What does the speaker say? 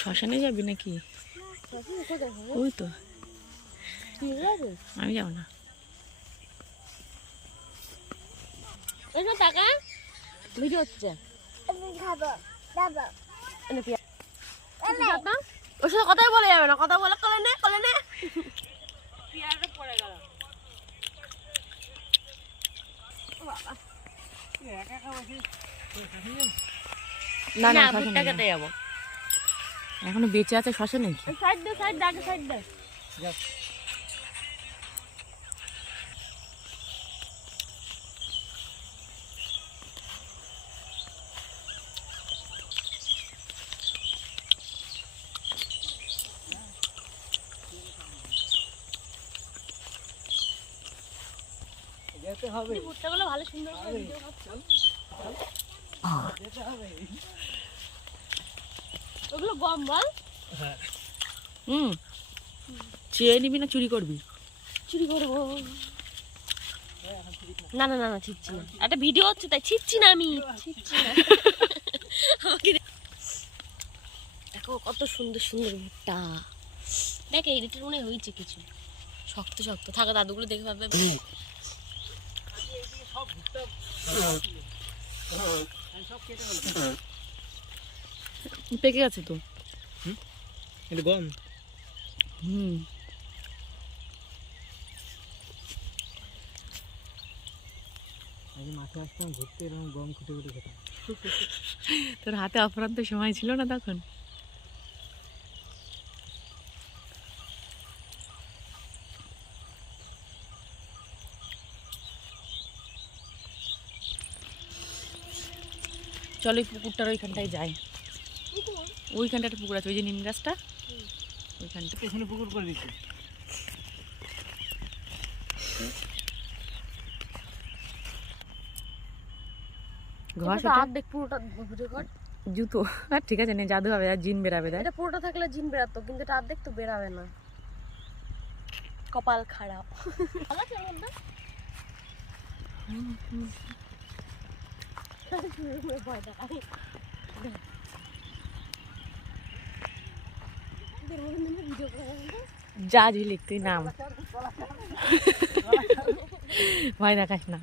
শ্মশানে যাবি নাকি? ওই তো আমি যাবো না। টাকা ভিডিও হচ্ছে ওর সাথে কথাই বলে যাবে না, কথা বলে কলে নে পড়ে গেল। না না ভুট্টা খেতে যাবো। এখনো বেঁচে আছে শ্মশানে। সাইড দে সাইড দে। ভুট্টাগুলো ভালো সুন্দর করে ভিডিও করছো। ওগুলো গম বল। চেয়ে নিবি না চুরি করবি? চুরি করবো না না না না, ছিচ্ছি না, একটা ভিডিও হচ্ছে তাই ছিচ্ছি না, আমি ছিচ্ছি না। দেখো কত সুন্দর সুন্দর ভুট্টা। দেখ এইটার মনে হয়েছে কিছু শক্ত শক্ত থাকা, দাদুগুলো দেখে ভাববে পেকে গেছে তো। এটা গম। আগে মাঠে আসতাম ঘুরতে, এরকম গম খুঁটে খুঁটে খেতাম। তোর হাতে অপরাধ সময় ছিল না তখন? চলো এই পুকুরটার ওইখানটায় যাই। ওইখানটা একটা পুকুর আছে, ওই যে নিম গাছটা, ওইখানটা এখানে পুকুর করে দিচ্ছি। জুতো আর ঠিক আছে নে, জাদু হবে আর জিন বেরাবে। এটা পুরোটা থাকলে জিন বেরাতো, কিন্তু এটা অর্ধেক তো বেরাবে না, কপাল খারাপ। ভালো আছে ওর মধ্যে? যা ঝিলিক তুই নাম, ভয় দেখাস না।